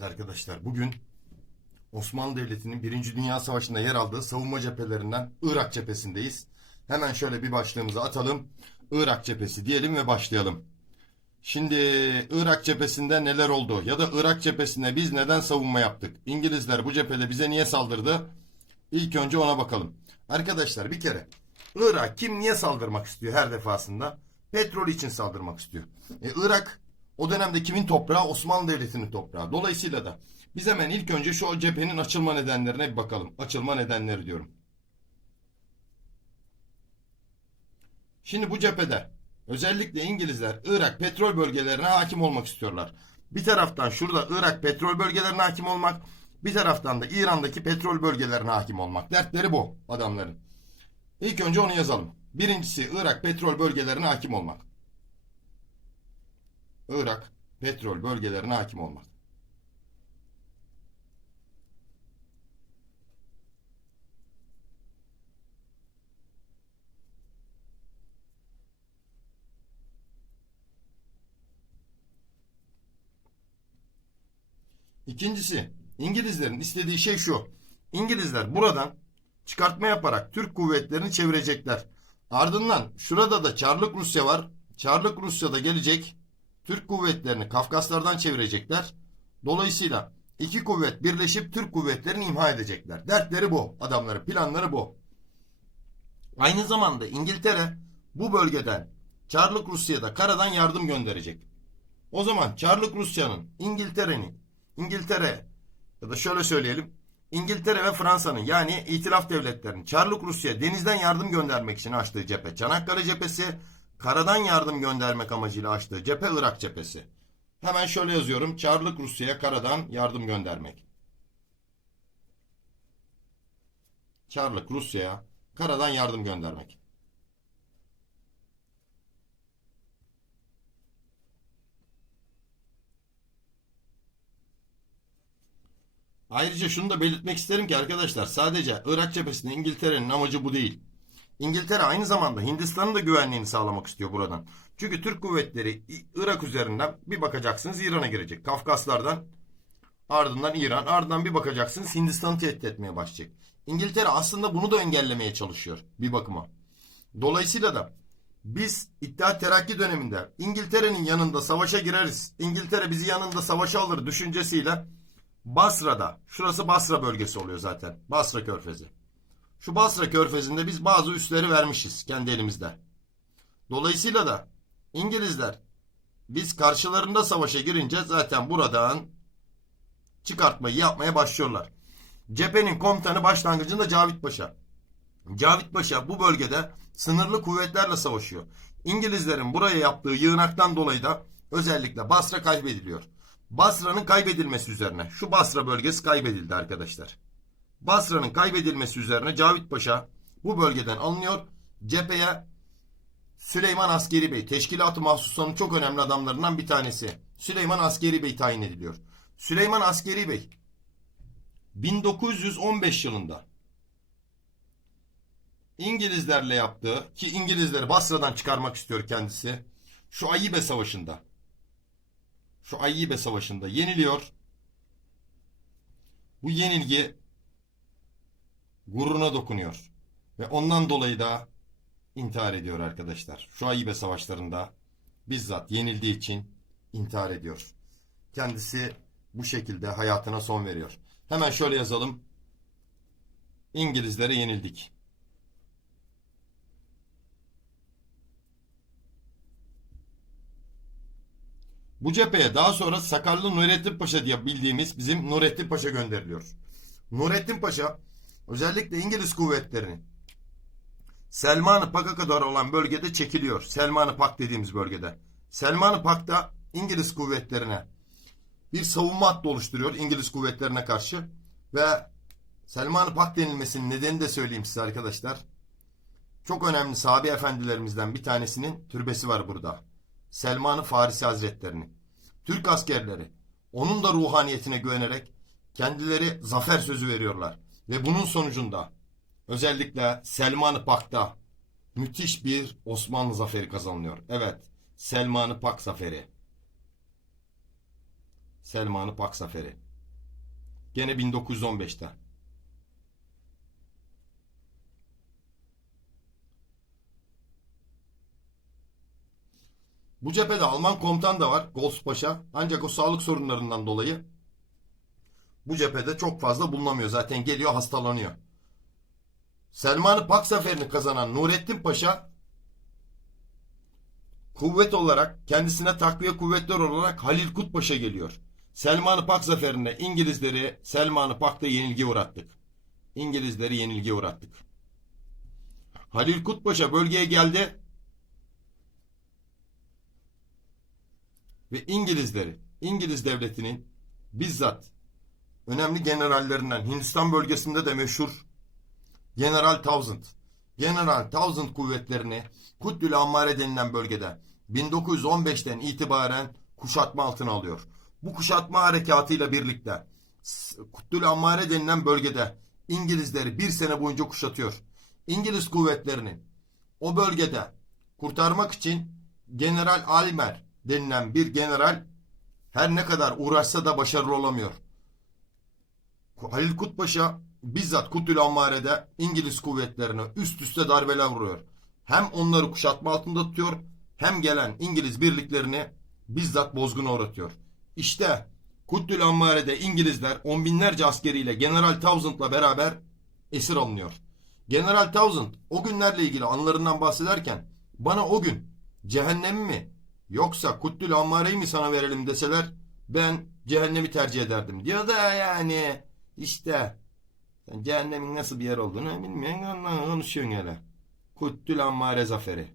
Evet arkadaşlar bugün Osmanlı Devleti'nin Birinci Dünya Savaşı'nda yer aldığı savunma cephelerinden Irak cephesindeyiz. Hemen şöyle bir başlığımızı atalım. Irak cephesi diyelim ve başlayalım. Şimdi Irak cephesinde neler oldu ya da Irak cephesinde biz neden savunma yaptık? İngilizler bu cephede bize niye saldırdı? İlk önce ona bakalım. Arkadaşlar bir kere Irak kim niye saldırmak istiyor her defasında? Petrol için saldırmak istiyor. E, Irak o dönemde kimin toprağı? Osmanlı Devleti'nin toprağı. Dolayısıyla da biz hemen ilk önce şu cephenin açılma nedenlerine bir bakalım. Açılma nedenleri diyorum. Şimdi bu cephede özellikle İngilizler Irak petrol bölgelerine hakim olmak istiyorlar. Bir taraftan şurada Irak petrol bölgelerine hakim olmak, bir taraftan da İran'daki petrol bölgelerine hakim olmak. Dertleri bu adamların. İlk önce onu yazalım. Birincisi Irak petrol bölgelerine hakim olmak. Irak petrol bölgelerine hakim olmak. İkincisi İngilizlerin istediği şey şu. İngilizler buradan çıkartma yaparak Türk kuvvetlerini çevirecekler. Ardından şurada da Çarlık Rusya var. Çarlık Rusya'da gelecek. Türk kuvvetlerini Kafkaslardan çevirecekler. Dolayısıyla iki kuvvet birleşip Türk kuvvetlerini imha edecekler. Dertleri bu. Adamların planları bu. Aynı zamanda İngiltere bu bölgeden Çarlık Rusya'da karadan yardım gönderecek. O zaman Çarlık Rusya'nın İngiltere'nin İngiltere ya da şöyle söyleyelim İngiltere ve Fransa'nın yani itilaf devletlerinin Çarlık Rusya denizden yardım göndermek için açtığı cephe Çanakkale cephesi, karadan yardım göndermek amacıyla açtığı cephe Irak cephesi. Hemen şöyle yazıyorum. Çarlık Rusya'ya karadan yardım göndermek. Çarlık Rusya'ya karadan yardım göndermek. Ayrıca şunu da belirtmek isterim ki arkadaşlar sadece Irak cephesinde İngiltere'nin amacı bu değil. İngiltere aynı zamanda Hindistan'ın da güvenliğini sağlamak istiyor buradan. Çünkü Türk kuvvetleri Irak üzerinden bir bakacaksınız İran'a girecek. Kafkaslardan ardından İran ardından bir bakacaksınız Hindistan'ı tehdit etmeye başlayacak. İngiltere aslında bunu da engellemeye çalışıyor bir bakıma. Dolayısıyla da biz İttihat Terakki döneminde İngiltere'nin yanında savaşa gireriz. İngiltere bizi yanında savaşa alır düşüncesiyle Basra'da, şurası Basra bölgesi oluyor zaten. Basra Körfezi. Şu Basra Körfezi'nde biz bazı üsleri vermişiz kendi elimizde. Dolayısıyla da İngilizler biz karşılarında savaşa girince zaten buradan çıkartmayı yapmaya başlıyorlar. Cephenin komutanı başlangıcında Cavit Paşa. Cavit Paşa bu bölgede sınırlı kuvvetlerle savaşıyor. İngilizlerin buraya yaptığı yığınaktan dolayı da özellikle Basra kaybediliyor. Basra'nın kaybedilmesi üzerine şu Basra bölgesi kaybedildi arkadaşlar. Basra'nın kaybedilmesi üzerine Cavit Paşa bu bölgeden alınıyor. Cepheye Süleyman Askeri Bey, Teşkilat-ı Mahsusa'nın çok önemli adamlarından bir tanesi. Süleyman Askeri Bey tayin ediliyor. Süleyman Askeri Bey 1915 yılında İngilizlerle yaptığı ki İngilizleri Basra'dan çıkarmak istiyor kendisi. Şu Ayibe Savaşı'nda şu Ayyibe Savaşı'nda yeniliyor. Bu yenilgi gururuna dokunuyor. Ve ondan dolayı da intihar ediyor arkadaşlar. Şu Ayyibe Savaşları'nda bizzat yenildiği için intihar ediyor. Kendisi bu şekilde hayatına son veriyor. Hemen şöyle yazalım. İngilizlere yenildik. Bu cepheye daha sonra Sakarlı Nurettin Paşa diye bildiğimiz bizim Nurettin Paşa gönderiliyor. Nurettin Paşa özellikle İngiliz kuvvetlerini Selman-ı Pak'a kadar olan bölgede çekiliyor. Selman-ı Pak dediğimiz bölgede. Selman-ı Pak'ta İngiliz kuvvetlerine bir savunma hattı oluşturuyor İngiliz kuvvetlerine karşı ve Selman-ı Pak denilmesinin nedeni de söyleyeyim size arkadaşlar. Çok önemli sahabe efendilerimizden bir tanesinin türbesi var burada. Selman-ı Farisi Hazretlerini. Türk askerleri onun da ruhaniyetine güvenerek kendileri zafer sözü veriyorlar. Ve bunun sonucunda özellikle Selman-ı Pak'ta müthiş bir Osmanlı zaferi kazanılıyor. Evet, Selman-ı Pak zaferi. Selman-ı Pak zaferi. Gene 1915'te. Bu cephede Alman komutan da var. Gols Paşa. Ancak o sağlık sorunlarından dolayı bu cephede çok fazla bulunamıyor. Zaten geliyor hastalanıyor. Selman-ı Pak zaferini kazanan Nurettin Paşa kuvvet olarak kendisine takviye kuvvetler olarak Halil Kut Paşa geliyor. Selman-ı Pak zaferinde İngilizleri Selman-ı Pak'ta yenilgi uğrattık. İngilizleri yenilgi uğrattık. Halil Kut Paşa bölgeye geldi ve İngilizleri, İngiliz devletinin bizzat önemli generallerinden Hindistan bölgesinde de meşhur General Townsend. General Townsend kuvvetlerini Kuddül Ammare denilen bölgede 1915'ten itibaren kuşatma altına alıyor. Bu kuşatma harekatıyla birlikte Kuddül Ammare denilen bölgede İngilizleri bir sene boyunca kuşatıyor. İngiliz kuvvetlerini o bölgede kurtarmak için General Almer denilen bir general her ne kadar uğraşsa da başarılı olamıyor. Halil Kutpaşa bizzat Kutul Ammare'de İngiliz kuvvetlerine üst üste darbeler vuruyor. Hem onları kuşatma altında tutuyor hem gelen İngiliz birliklerini bizzat bozguna uğratıyor. İşte Kutul Ammare'de İngilizler on binlerce askeriyle General Townsend'la beraber esir alınıyor. General Townsend o günlerle ilgili anılarından bahsederken bana o gün cehennemi mi yoksa Kutlül Ammare'yi mi sana verelim deseler ben cehennemi tercih ederdim diyor da yani işte sen cehennemin nasıl bir yer olduğunu bilmiyorsun ondan konuşuyorsun hele. Kutlül Ammare zaferi.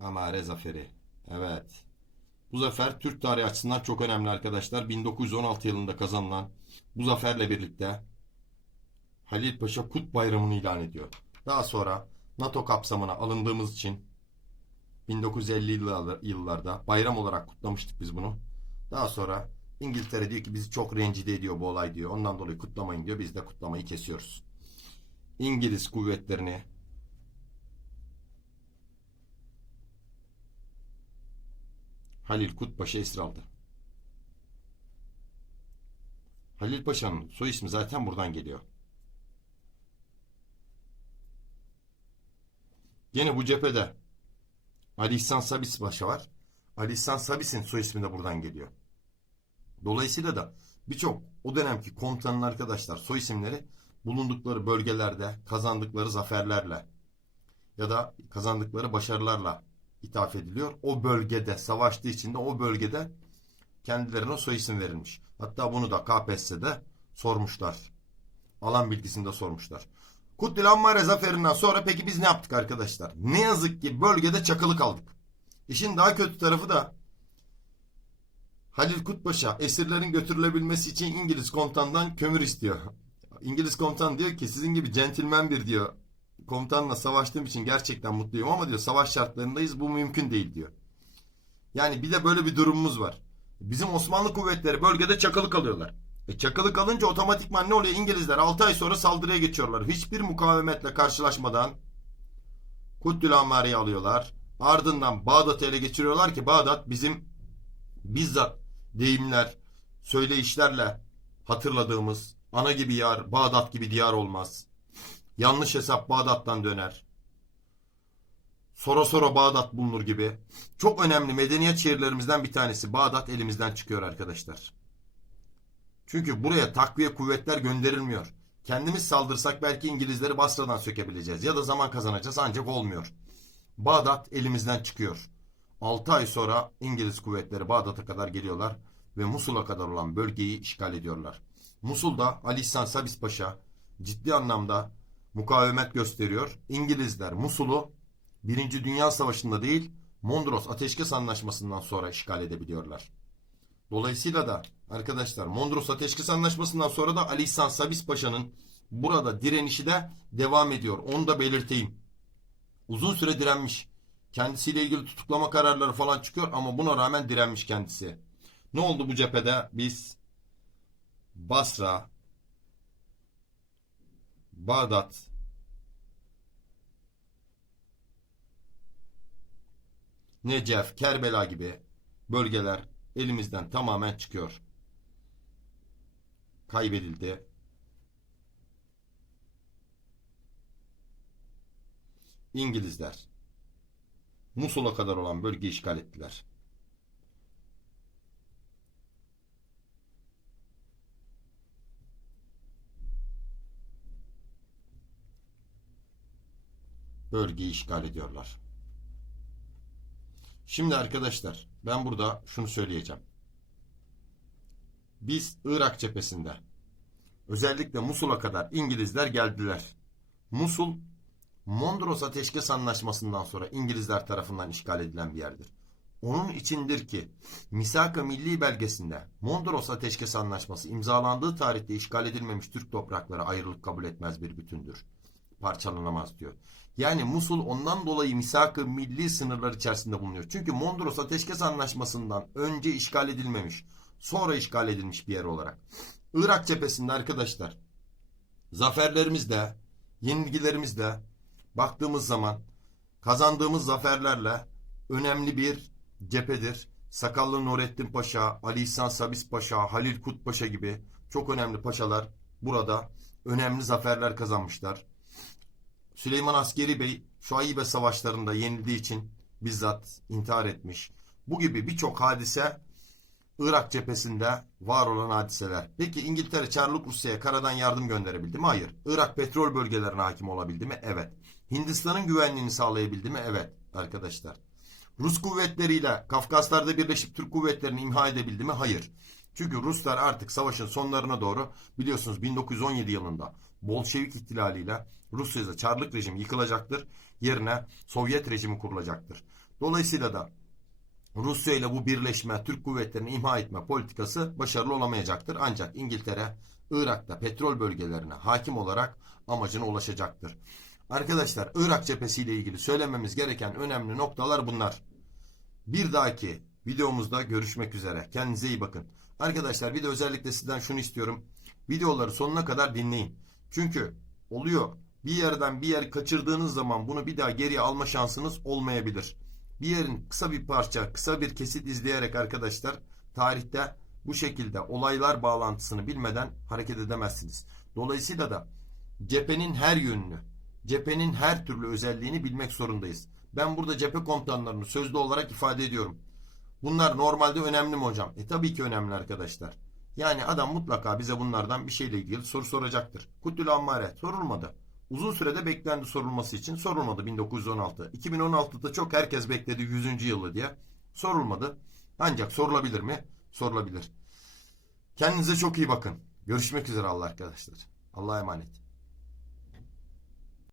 Amare zaferi. Evet. Bu zafer Türk tarihi açısından çok önemli arkadaşlar. 1916 yılında kazanılan bu zaferle birlikte Halil Paşa Kut Bayramı'nı ilan ediyor. Daha sonra NATO kapsamına alındığımız için 1950 yıllarda- yıllarda bayram olarak kutlamıştık biz bunu. Daha sonra İngiltere diyor ki bizi çok rencide ediyor bu olay diyor. Ondan dolayı kutlamayın diyor. Biz de kutlamayı kesiyoruz. İngiliz kuvvetlerini Halil Kutpaşa esir aldı. Halil Paşa'nın soy ismi zaten buradan geliyor. Gene bu cephede Ali İhsan Sabis Paşa var. Ali İhsan Sabis'in soy ismi de buradan geliyor. Dolayısıyla da birçok o dönemki komutanın arkadaşlar soy isimleri bulundukları bölgelerde kazandıkları zaferlerle ya da kazandıkları başarılarla ithaf ediliyor. O bölgede savaştığı için de o bölgede kendilerine soy isim verilmiş. Hatta bunu da KPSS'de sormuşlar. Alan bilgisinde sormuşlar. Kutlil Ammare zaferinden sonra peki biz ne yaptık arkadaşlar? Ne yazık ki bölgede çakılı kaldık. İşin daha kötü tarafı da Halil Kutpaşa esirlerin götürülebilmesi için İngiliz komutandan kömür istiyor. İngiliz komutan diyor ki sizin gibi centilmen bir diyor komutanla savaştığım için gerçekten mutluyum ama diyor savaş şartlarındayız bu mümkün değil diyor. Yani bir de böyle bir durumumuz var. Bizim Osmanlı kuvvetleri bölgede çakılı kalıyorlar. E çakılı kalınca otomatikman ne oluyor? İngilizler 6 ay sonra saldırıya geçiyorlar. Hiçbir mukavemetle karşılaşmadan Ammare'yi alıyorlar. Ardından Bağdat'ı ele geçiriyorlar ki Bağdat bizim bizzat deyimler, söyleyişlerle hatırladığımız ana gibi yar, Bağdat gibi diyar olmaz. Yanlış hesap Bağdat'tan döner. Sonra sonra Bağdat bulunur gibi. Çok önemli medeniyet şehirlerimizden bir tanesi. Bağdat elimizden çıkıyor arkadaşlar. Çünkü buraya takviye kuvvetler gönderilmiyor. Kendimiz saldırsak belki İngilizleri Basra'dan sökebileceğiz. Ya da zaman kazanacağız ancak olmuyor. Bağdat elimizden çıkıyor. 6 ay sonra İngiliz kuvvetleri Bağdat'a kadar geliyorlar ve Musul'a kadar olan bölgeyi işgal ediyorlar. Musul'da Ali İhsan Sabis Paşa ciddi anlamda mukavemet gösteriyor. İngilizler Musul'u Birinci Dünya Savaşı'nda değil Mondros Ateşkes Anlaşması'ndan sonra işgal edebiliyorlar. Dolayısıyla da arkadaşlar Mondros Ateşkes Anlaşması'ndan sonra da Ali İhsan Sabis Paşa'nın burada direnişi de devam ediyor. Onu da belirteyim. Uzun süre direnmiş. Kendisiyle ilgili tutuklama kararları falan çıkıyor ama buna rağmen direnmiş kendisi. Ne oldu bu cephede? Biz Basra, Bağdat, Necef, Kerbela gibi bölgeler elimizden tamamen çıkıyor. Kaybedildi. İngilizler Musul'a kadar olan bölgeyi işgal ettiler. Bölgeyi işgal ediyorlar. Şimdi arkadaşlar ben burada şunu söyleyeceğim. Biz Irak cephesinde özellikle Musul'a kadar İngilizler geldiler. Musul Mondros Ateşkes Anlaşması'ndan sonra İngilizler tarafından işgal edilen bir yerdir. Onun içindir ki Misaka Milli Belgesi'nde Mondros Ateşkes Anlaşması imzalandığı tarihte işgal edilmemiş Türk toprakları ayrılık kabul etmez bir bütündür. Parçalanamaz diyor. Yani Musul ondan dolayı misak-ı milli sınırlar içerisinde bulunuyor. Çünkü Mondros Ateşkes Anlaşması'ndan önce işgal edilmemiş. Sonra işgal edilmiş bir yer olarak. Irak cephesinde arkadaşlar zaferlerimizde, yenilgilerimizde baktığımız zaman kazandığımız zaferlerle önemli bir cephedir. Sakallı Nurettin Paşa, Ali İhsan Sabis Paşa, Halil Kut Paşa gibi çok önemli paşalar burada önemli zaferler kazanmışlar. Süleyman Askeri Bey Şuaybe savaşlarında yenildiği için bizzat intihar etmiş. Bu gibi birçok hadise Irak cephesinde var olan hadiseler. Peki İngiltere Çarlık Rusya'ya karadan yardım gönderebildi mi? Hayır. Irak petrol bölgelerine hakim olabildi mi? Evet. Hindistan'ın güvenliğini sağlayabildi mi? Evet arkadaşlar. Rus kuvvetleriyle Kafkaslar'da birleşip Türk kuvvetlerini imha edebildi mi? Hayır. Çünkü Ruslar artık savaşın sonlarına doğru biliyorsunuz 1917 yılında Bolşevik ihtilaliyle Rusya'da Çarlık rejimi yıkılacaktır. Yerine Sovyet rejimi kurulacaktır. Dolayısıyla da Rusya ile bu birleşme, Türk kuvvetlerini imha etme politikası başarılı olamayacaktır. Ancak İngiltere Irak'ta petrol bölgelerine hakim olarak amacına ulaşacaktır. Arkadaşlar Irak cephesiyle ilgili söylememiz gereken önemli noktalar bunlar. Bir dahaki videomuzda görüşmek üzere. Kendinize iyi bakın. Arkadaşlar bir de özellikle sizden şunu istiyorum. Videoları sonuna kadar dinleyin. Çünkü oluyor. Bir yerden bir yer kaçırdığınız zaman bunu bir daha geriye alma şansınız olmayabilir. Bir yerin kısa bir parça, kısa bir kesit izleyerek arkadaşlar tarihte bu şekilde olaylar bağlantısını bilmeden hareket edemezsiniz. Dolayısıyla da cephenin her yönünü, cephenin her türlü özelliğini bilmek zorundayız. Ben burada cephe komutanlarını sözlü olarak ifade ediyorum. Bunlar normalde önemli mi hocam? E tabii ki önemli arkadaşlar. Yani adam mutlaka bize bunlardan bir şeyle ilgili soru soracaktır. Kutül Ammare sorulmadı. Uzun sürede beklendi sorulması için sorulmadı 1916. 2016'da çok herkes bekledi 100. yılı diye. Sorulmadı. Ancak sorulabilir mi? Sorulabilir. Kendinize çok iyi bakın. Görüşmek üzere Allah arkadaşlar. Allah'a emanet.